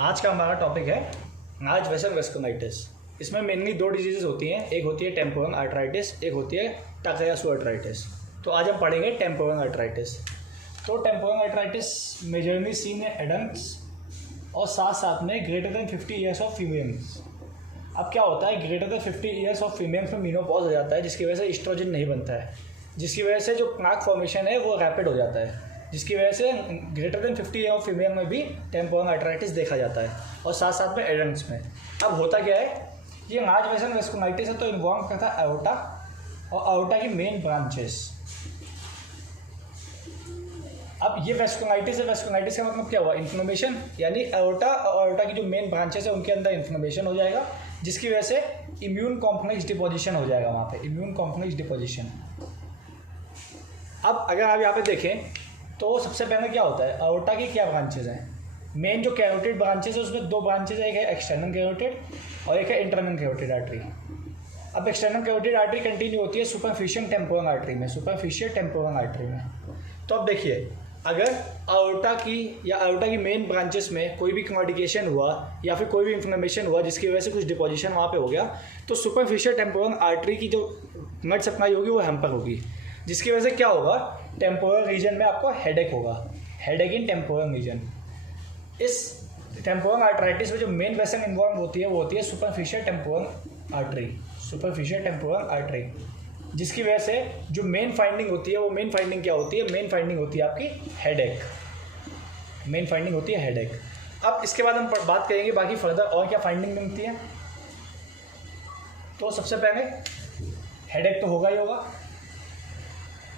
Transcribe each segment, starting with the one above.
आज का हमारा टॉपिक है नाज वेसल वेस्कुलाइटिस। इसमें मेनली दो डिजीज़ होती हैं, एक होती है टेम्पोरल आर्थराइटिस, एक होती है टाकायासु आर्थराइटिस। तो आज हम पढ़ेंगे टेम्पोरल आर्थराइटिस। तो टेम्पोरल आर्थराइटिस मेजरली सीन है एडल्ट्स और साथ साथ में greater than 50 years of females. अब क्या होता है, greater than 50 years of females में मीनोपॉज हो जाता है, जिसकी वजह से एस्ट्रोजन नहीं बनता है, जिसकी वजह से जो प्लाक फॉर्मेशन है वो रैपिड हो जाता है, जिसकी वजह से greater than 50 year of female में भी टेम्पोरल आर्थराइटिस देखा जाता है और साथ साथ में एडल्ट्स में। अब होता क्या है, ये नाज वेसल वेस्कुलाइटिस है तो इन्वॉल्व करता है एओर्टा और एओर्टा की मेन ब्रांचेस। अब ये वेस्कुलाइटिस है, वेस्कुलाइटिस का मतलब क्या हुआ, इन्फ्लेमेशन, यानी एओर्टा और एओर्टा की जो मेन ब्रांचेस है उनके अंदर इन्फ्लेमेशन हो जाएगा, जिसकी वजह से इम्यून कॉम्प्लेक्स डिपोजिशन हो जाएगा वहाँ पे, इम्यून कॉम्प्लेक्स डिपोजिशन। अब अगर आप यहाँ पे देखें तो सबसे पहले क्या होता है, एओर्टा की क्या ब्रांचेज हैं, मेन जो कैरोटिड ब्रांचेज है उसमें दो ब्रांचेज है, एक है एक्सटर्नल कैरोटिड और एक है इंटरनल कैरोटिड आर्टरी। अब एक्सटर्नल कैरोटिड आर्टरी कंटिन्यू होती है सुपरफिशियल टेम्पोरल आर्टरी में, सुपरफिशियल टेम्पोरल आर्टरी में। तो अब देखिए, अगर एओर्टा की या एओर्टा की मेन ब्रांचेस में कोई भी कॉम्प्लिकेशन हुआ या फिर कोई भी इन्फ्लेमेशन हुआ जिसकी वजह से कुछ डिपोजिशन वहाँ पे हो गया, तो सुपरफिशियल टेम्पोरल आर्टरी की जो ब्लड सप्लाई होगी वो हैम्पर होगी, जिसकी वजह से क्या होगा, टेम्पोरल रीजन में आपको हेडेक होगा, हेडेक इन टेम्पोरल रीजन। इस टेम्पोरल आर्थराइटिस में जो मेन वेसल इन्वॉल्व होती है वो होती है superficial temporal artery, superficial temporal artery, जिसकी वजह से जो मेन फाइंडिंग होती है वो मेन फाइंडिंग क्या होती है, मेन फाइंडिंग होती है आपकी हेडेक, मेन फाइंडिंग होती है हेडेक। अब इसके बाद हम बात करेंगे बाकी फर्दर और क्या फाइंडिंग मिलती है। तो सबसे पहले हेडेक तो होगा ही होगा,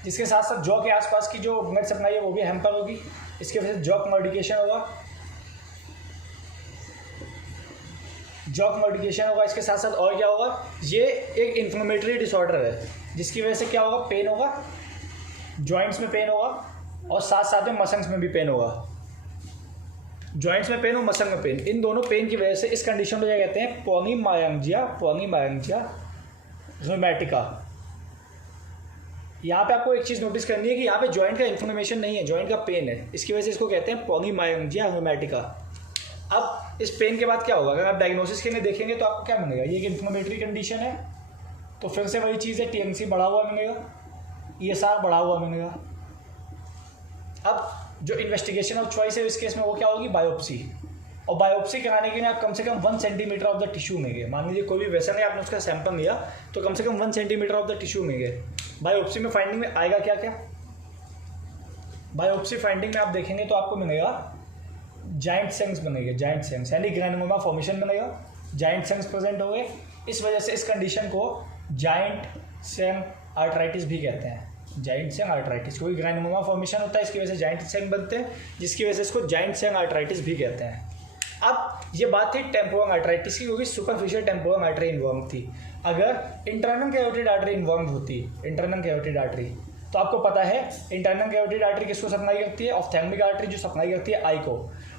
जिसके साथ साथ जॉ के आसपास की जो ब्लड सप्लाई है वो भी हैम्पर होगी, इसकी वजह से जॉ कॉम्प्लिकेशन होगा, जॉ कॉम्प्लिकेशन होगा। इसके साथ साथ और क्या होगा, ये एक इन्फ्लेमेटरी डिसऑर्डर है, जिसकी वजह से क्या होगा, पेन होगा, जॉइंट्स में पेन होगा और साथ साथ में मसल्स में भी पेन होगा, जॉइंट्स में पेन और मसल में पेन, इन दोनों पेन की वजह से इस कंडीशन को क्या कहते हैं, पॉलीमायल्जिया, पॉलीमायल्जिया रूमेटिका। यहाँ पे आपको एक चीज़ नोटिस करनी है कि यहाँ पे जॉइंट का इन्फ्लेमेशन नहीं है, जॉइंट का पेन है, इसकी वजह से इसको कहते हैं पॉलीमायल्जिया रूमेटिका। अब इस पेन के बाद क्या होगा, अगर आप डायग्नोसिस के लिए देखेंगे तो आपको क्या मिलेगा, ये एक इन्फ्लेमेटरी कंडीशन है, तो फिर से वही चीज़ है, टीएमसी बढ़ा हुआ मिलेगा, ईएसआर बढ़ा हुआ मिलेगा। अब जो इन्वेस्टिगेशन ऑफ चॉइस है इस केस में वो क्या होगी, बायोप्सी, और बायोप्सी कराने के लिए आप कम से कम 1 सेंटीमीटर ऑफ द टिश्यू लेंगे। मान लीजिए कोई भी वेसल है, आपने उसका सैंपल लिया तो कम से कम 1 सेंटीमीटर ऑफ द टिश्यू लेंगे। बायोप्सी में फाइंडिंग में आएगा क्या क्या, बायोप्सी फाइंडिंग में आप देखेंगे तो आपको मिलेगा जाइंट सेल्स बनेंगे, जाइंट सेल्स यानी ग्रैनुलोमा फॉर्मेशन बनेगा, जाइंट सेल्स प्रेजेंट हो गए। इस वजह से इस कंडीशन को जाइंट सेल आर्थराइटिस भी कहते हैं, जाइंट सेल आर्थराइटिस। कोई ग्रैनुलोमा फॉर्मेशन होता है, इसकी वजह से जाइंट सेल बनते हैं, जिसकी वजह से इसको जाइंट सेल आर्थराइटिस भी कहते हैं। अब ये बात थी टेम्पोरल आर्थराइटिस की, क्योंकि सुपरफिशियल टेम्पोरल आर्टरी इन्वॉल्व थी। अगर इंटरनल कैरोटिड आर्टरी इन्वॉल्व होती, इंटरनल कैरोटिड आर्टरी, तो आपको पता है इंटरनल कैरोटिड आर्टरी किसको सप्लाई करती है, ऑफ्थेल्मिक आर्टरी जो सप्लाई करती है आई को।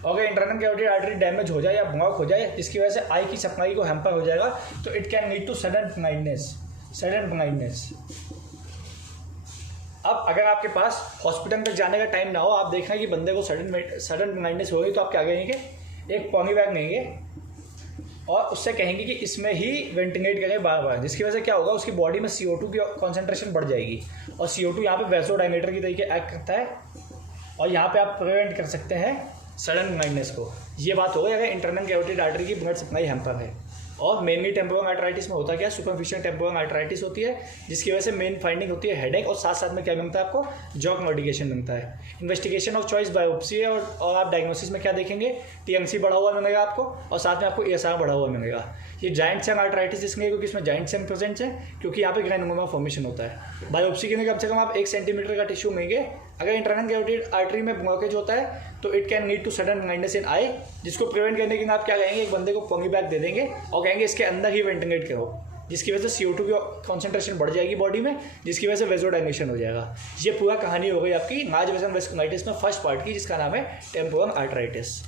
और अगर इंटरनल कैरोटिड आर्टरी डैमेज हो जाए या ब्लॉक हो जाए, जिसकी वजह से आई की सप्लाई को हैम्पर हो जाएगा, तो it can lead to sudden blindness, sudden blindness. अब अगर आपके पास हॉस्पिटल तक जाने का टाइम ना हो, आप देख रहे हैं कि बंदे को सडन ब्लाइंडनेस हो गई, तो आप क्या करेंगे, एक पॉली बैग लेंगे और उससे कहेंगे कि इसमें ही वेंटिलेट करें बार बार, जिसकी वजह से क्या होगा, उसकी बॉडी में CO2 की कॉन्सेंट्रेशन बढ़ जाएगी और CO2 यहाँ पे वैसोडायलेटर की तरीके एक्ट करता है और यहाँ पे आप प्रिवेंट कर सकते हैं सडन ब्लाइंडनेस को। ये बात हो गई अगर इंटरनल कैरोटिड आर्टरी की ब्लड सप्लाई हैम्पर है। और मेनली टेम्पोरल आर्थराइटिस में होता क्या है, सुपरफिशियल टेम्पोरल आर्थराइटिस होती है, जिसकी वजह से मेन फाइंडिंग होती है हेडेक और साथ साथ में क्या मिलता है आपको, जॉ कॉम्प्लिकेशन मिलता है। इन्वेस्टिगेशन ऑफ चॉइस बायोप्सी है और आप डायग्नोसिस में क्या देखेंगे, टीएमसी बढ़ा हुआ मिलेगा आपको और साथ में आपको ईएसआर बढ़ा हुआ मिलेगा। ये जाइंट सेल आर्थराइटिस इसलिए क्योंकि इसमें जाइंट सेल प्रेजेंट है, क्योंकि यहाँ पे ग्रैनुलोमा फॉर्मेशन होता है। बायोप्सी के लिए कम से कम आप 1 सेंटीमीटर का टिश्यू लेंगे। अगर इंटरनल कैरोटिड आर्टरी में ब्लॉकेज होता है तो it can lead to sudden blindness in eye, जिसको प्रिवेंट करने के लिए आप क्या कहेंगे, एक बंदे को पॉली बैग दे देंगे और कहेंगे इसके अंदर ही वेंटिलेट करो, जिसकी वजह से CO2 की कॉन्सेंट्रेशन बढ़ जाएगी बॉडी में, जिसकी वजह से वेसोडाइलेशन हो जाएगा। ये पूरा कहानी हो गई आपकी नाज वेसल वेस्कुलाइटिस में फर्स्ट पार्ट की, जिसका नाम है टेम्पोरल आर्थराइटिस।